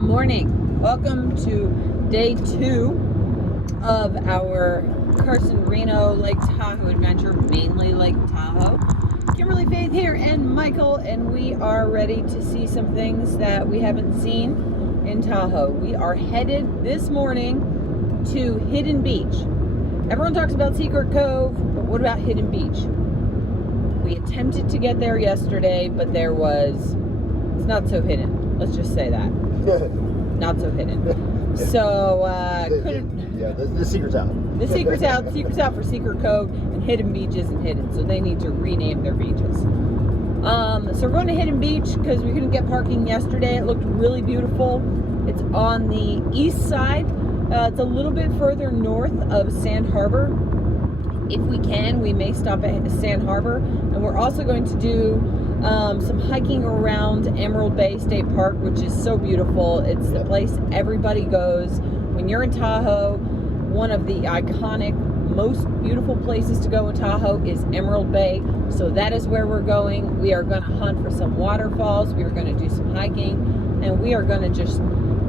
Good morning. Welcome to day 2 of our Carson Reno Lake Tahoe adventure, mainly Lake Tahoe. Kimberly, Faith here, and Michael, and we are ready to see some things that we haven't seen in Tahoe. We are headed this morning to Hidden Beach. Everyone talks about Secret Cove, but what about Hidden Beach? We attempted to get there yesterday, but it's not so hidden. Let's just say that. Not so hidden. So, the secret's out. The secret's out. Secret's out for Secret Cove, and Hidden Beach isn't hidden, so they need to rename their beaches. So we're going to Hidden Beach because we couldn't get parking yesterday. It looked really beautiful. It's on the east side. It's a little bit further north of Sand Harbor. If we can, we may stop at Sand Harbor, and we're also going to do some hiking around Emerald Bay State Park, which is so beautiful. It's the place everybody goes when you're in Tahoe. One of the iconic, most beautiful places to go in Tahoe is Emerald Bay, so that is where we're going. We are going to hunt for some waterfalls. We are going to do some hiking, and we are going to just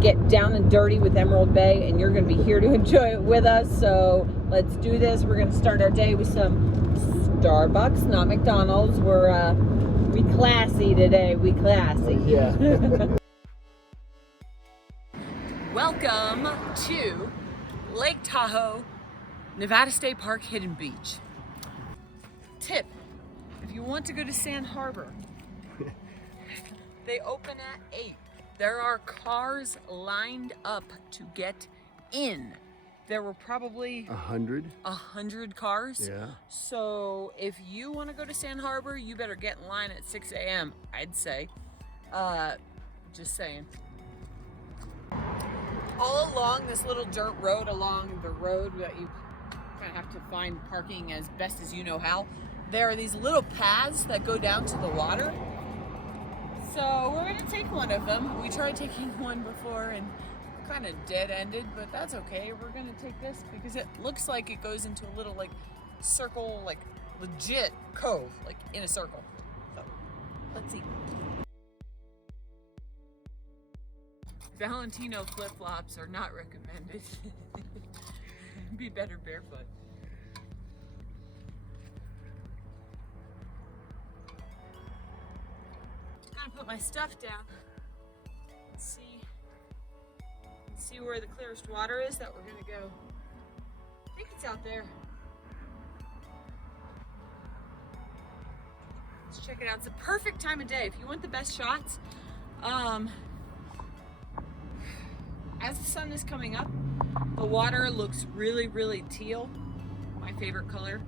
get down and dirty with Emerald Bay, and you're going to be here to enjoy it with us. So let's do this. We're going to start our day with some Starbucks, not McDonald's. We classy today. We classy. Yeah. Welcome to Lake Tahoe, Nevada State Park, Hidden Beach. Tip: if you want to go to Sand Harbor, they open at 8. There are cars lined up to get in. There were probably 100 cars. Yeah. So if you want to go to Sand Harbor, you better get in line at 6 a.m. I'd say. Just saying. All along this little dirt road, along the road that you kind of have to find parking as best as you know how, there are these little paths that go down to the water. So we're gonna take one of them. We tried taking one before and kind of dead-ended, but that's okay. We're gonna take this because it looks like it goes into a little circle, legit cove, in a circle. So let's see. Valentino flip-flops are not recommended. Be better barefoot. Gonna put my stuff down and see where the clearest water is that we're gonna go. I think it's out there. Let's check it out. It's a perfect time of day if you want the best shots. As the sun is coming up, the water looks really, really teal. My favorite color.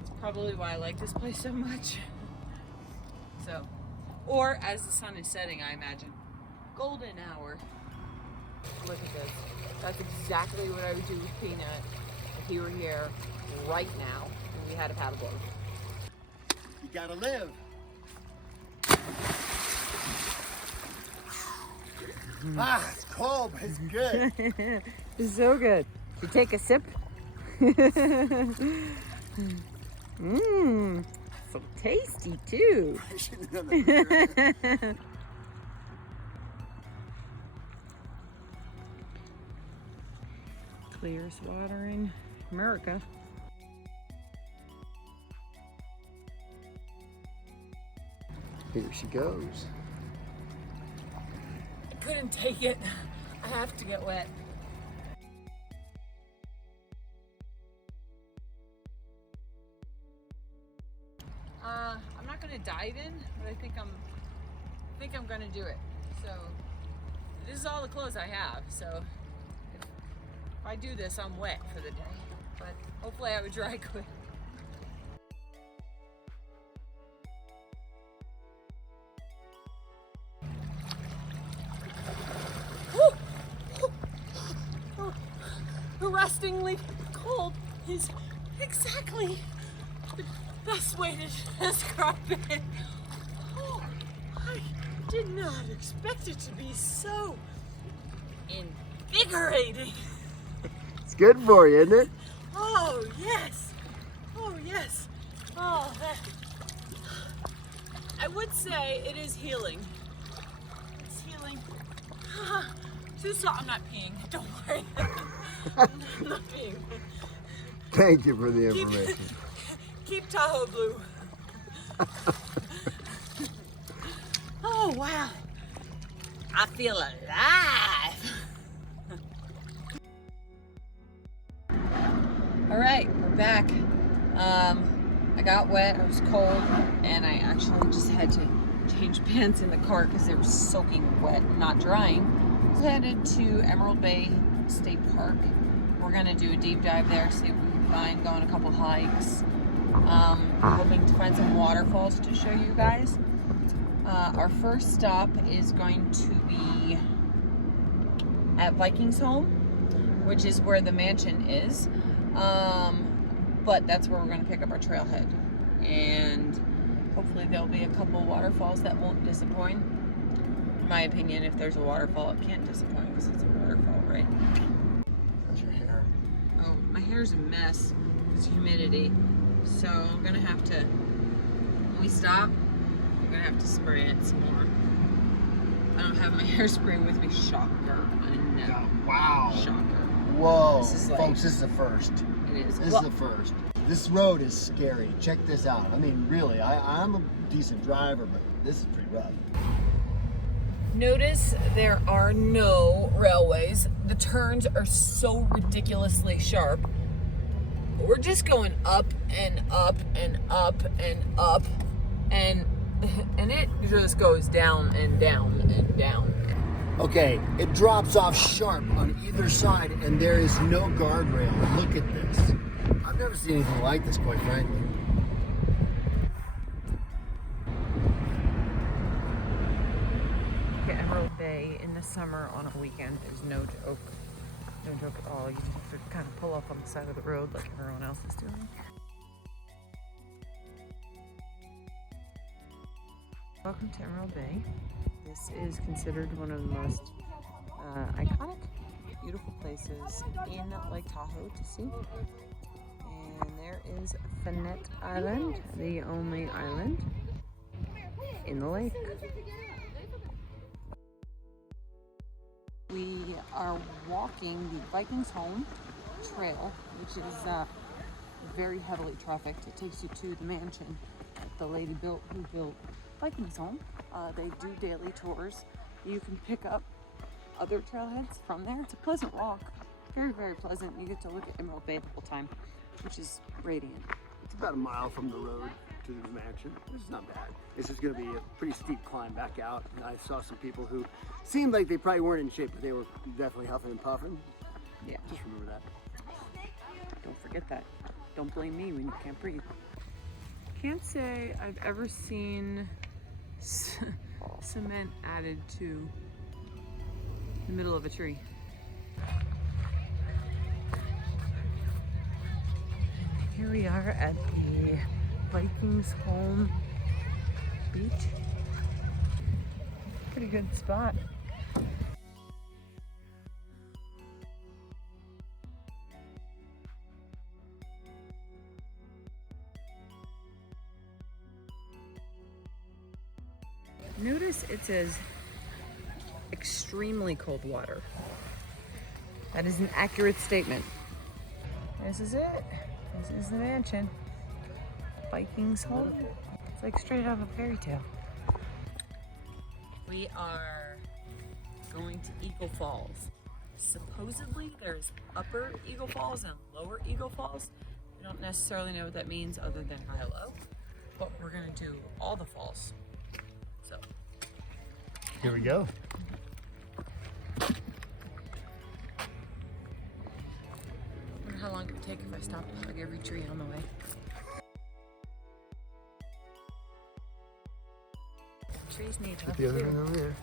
It's probably why I like this place so much. So. Or as the sun is setting, I imagine. Golden hour. Look at this. That's exactly what I would do with Peanut if he were here right now and we had a paddleboard. You gotta live. It's cold, but it's good. It's so good. You take a sip. Mmm. So tasty too. I should have done that. Clearest water in America. Here she goes. I couldn't take it. I have to get wet. I'm not gonna dive in, but I think I'm gonna do it. So this is all the clothes I have. So if I do this, I'm wet for the day. But hopefully I have a dry quick. Arrestingly cold is exactly the best way to describe it. Oh, I did not expect it to be so invigorating. It's good for you, isn't it? Oh, yes. Oh, yes. Oh, I would say it is healing. It's healing. I'm not peeing. Don't worry. I'm not peeing. Thank you for the information. Keep Taho blue. Oh, wow. I feel alive. All right, we're back. I got wet, I was cold, and I actually just had to change pants in the car because they were soaking wet and not drying. So I headed to Emerald Bay State Park. We're gonna do a deep dive there, see if we can find, go on a couple hikes. Hoping to find some waterfalls to show you guys. Our first stop is going to be at Vikingsholm, which is where the mansion is. But that's where we're going to pick up our trailhead. And hopefully there'll be a couple waterfalls that won't disappoint. In my opinion, if there's a waterfall, it can't disappoint because it's a waterfall, right? How's your hair? Oh, my hair's a mess. It's humidity. So I'm going to have to, when we stop, I'm going to have to spray it some more. I don't have my hairspray with me. Shocker. I know. Wow. Shocker. Whoa. This is like, folks, this is the first. It is. This is the first. This road is scary. Check this out. I mean, really, I'm a decent driver, but this is pretty rough. Notice there are no railways. The turns are so ridiculously sharp. We're just going up and up and up and up, and it just goes down and down and down. Okay, it drops off sharp on either side, and there is no guardrail. Look at this. I've never seen anything like this, quite frankly. Yeah, Emerald Bay in the summer on a weekend is no joke. No joke at all. You just have to kind of pull up on the side of the road like everyone else is doing. Welcome to Emerald Bay. This is considered one of the most iconic, beautiful places in Lake Tahoe to see. And there is Finette Island, the only island in the lake. We are walking the Vikingsholm trail, which is very heavily trafficked. It takes you to the mansion that the lady who built Vikingsholm. They do daily tours. You can pick up other trailheads from there. It's a pleasant walk, very, very pleasant. You get to look at Emerald Bay the whole time, which is radiant. It's about a mile from the road to the mansion. This is not bad. This is going to be a pretty steep climb back out. And I saw some people who seemed like they probably weren't in shape, but they were definitely huffing and puffing. Yeah. Just remember that. Don't forget that. Don't blame me when you can't breathe. Can't say I've ever seen cement added to the middle of a tree. Here we are at the Vikingsholm beach. Pretty good spot. Notice it says extremely cold water. That is an accurate statement. This is it. This is the mansion. Vikingsholm. It's like straight out of a fairy tale. We are going to Eagle Falls. Supposedly there's upper Eagle Falls and lower Eagle Falls. We don't necessarily know what that means other than high low, but we're gonna do all the falls. So Here we go. I wonder how long it would take if I stopped to hug every tree on the way. Trees need to hug The other too. one over there.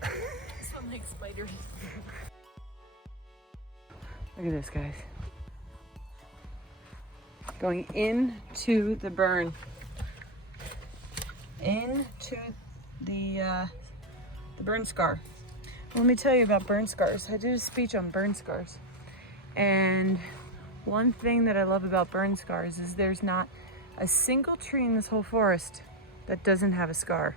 This one likes spiders. Look at this, guys. Going into the burn. Into the burn scar. Let me tell you about burn scars. I did a speech on burn scars. And One thing that I love about burn scars is there's not a single tree in this whole forest that doesn't have a scar.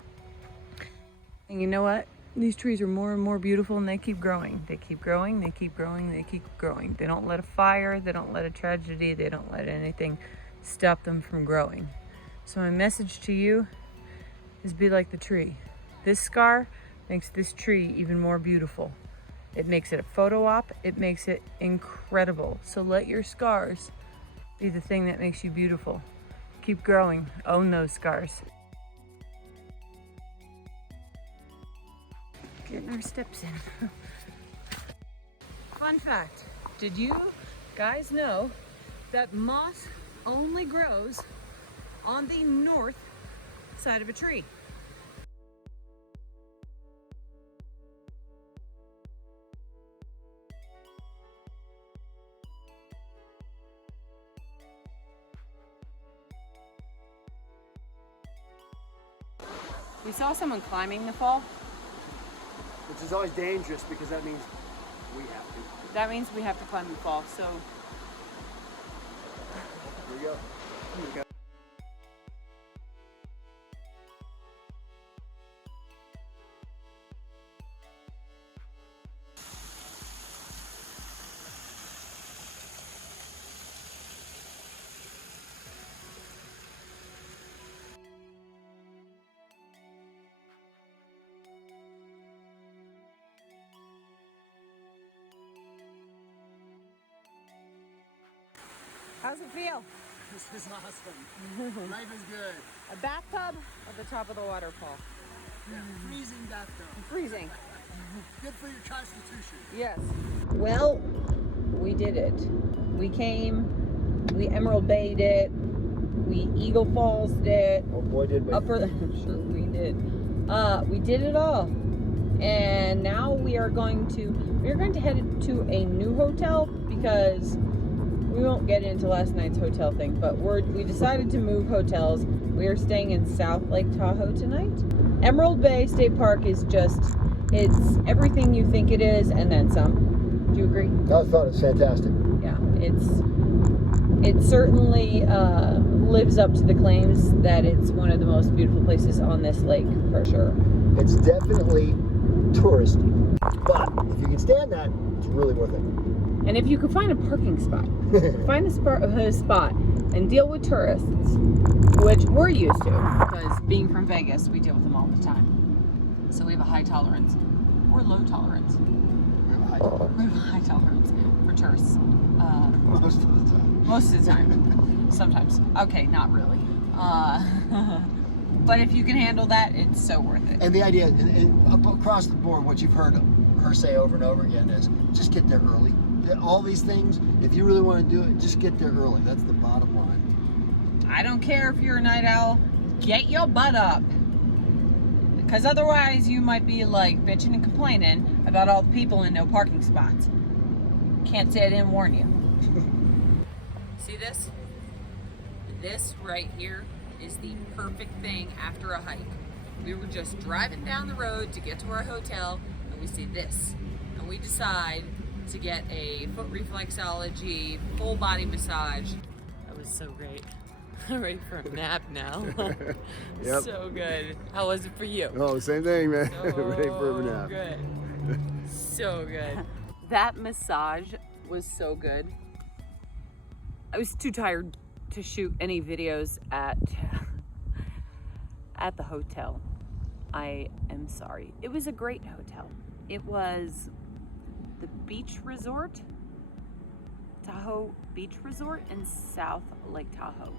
And you know what? These trees are more and more beautiful, and they keep growing. They keep growing, they keep growing, they keep growing. They don't let a fire, they don't let a tragedy, they don't let anything stop them from growing. So my message to you is be like the tree. This scar makes this tree even more beautiful. It makes it a photo op, it makes it incredible. So let your scars be the thing that makes you beautiful. Keep growing, own those scars. Getting our steps in. Fun fact, did you guys know that moss only grows on the north side of a tree? We saw someone climbing the fall. Which is always dangerous because that means we have to. That means we have to climb the fall, so. Here we go. Here we go. How's it feel? This is awesome. Life is good. A bathtub at the top of the waterfall. Yeah, freezing bathtub. Freezing. Good for your constitution. Yes. Well, we did it. We came, we Emerald Bay'd it, we Eagle Falls'd it. Oh boy, did we. Sure we did. We did it all. And now we're going to head to a new hotel because we won't get into last night's hotel thing, but we decided to move hotels. We are staying in South Lake Tahoe tonight. Emerald Bay State Park is it's everything you think it is and then some. Do you agree? I thought it's fantastic. Yeah, it certainly lives up to the claims that it's one of the most beautiful places on this lake, for sure. It's definitely touristy, but if you can stand that, it's really worth it. And if you could find a parking spot, find a spot and deal with tourists, which we're used to, because being from Vegas, we deal with them all the time. So we have a high tolerance, or low tolerance. We have a high tolerance. We have a high tolerance for tourists. Most of the time. Most of the time. Sometimes. Okay, not really. But if you can handle that, it's so worth it. And the idea, and across the board, what you've heard her say over and over again is, just get there early. All these things, if you really want to do it, just get there early. That's the bottom line. I don't care if you're a night owl, get your butt up. Because otherwise you might be like bitching and complaining about all the people and no parking spots. Can't say I didn't warn you. See this? This right here is the perfect thing after a hike. We were just driving down the road to get to our hotel and we see this. And we decide to get a foot reflexology, full body massage. That was so great. I'm ready for a nap now. Yep. So good. How was it for you? Oh, same thing, man. So Ready for a nap. good. So good. That massage was so good. I was too tired to shoot any videos at the hotel. I am sorry. It was a great hotel. It was the beach resort, Taho Beach Resort in South Lake Tahoe.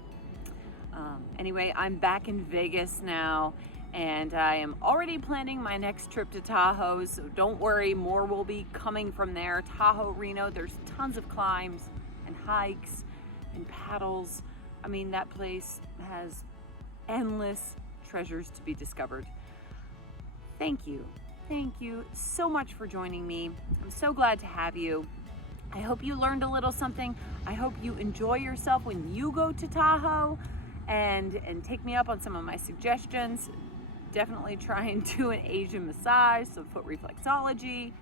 Anyway, I'm back in Vegas now, and I am already planning my next trip to Tahoe, so don't worry, more will be coming from there. Tahoe, Reno, there's tons of climbs and hikes and paddles. I mean, that place has endless treasures to be discovered. Thank you so much for joining me. I'm so glad to have you. I hope you learned a little something. I hope you enjoy yourself when you go to Tahoe, and take me up on some of my suggestions. Definitely try and do an Asian massage, some foot reflexology,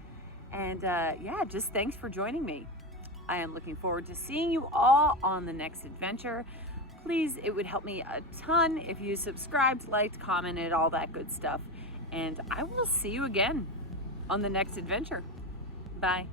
and yeah, just thanks for joining me. I am looking forward to seeing you all on the next adventure. Please, it would help me a ton if you subscribed, liked, commented, all that good stuff. And I will see you again on the next adventure. Bye.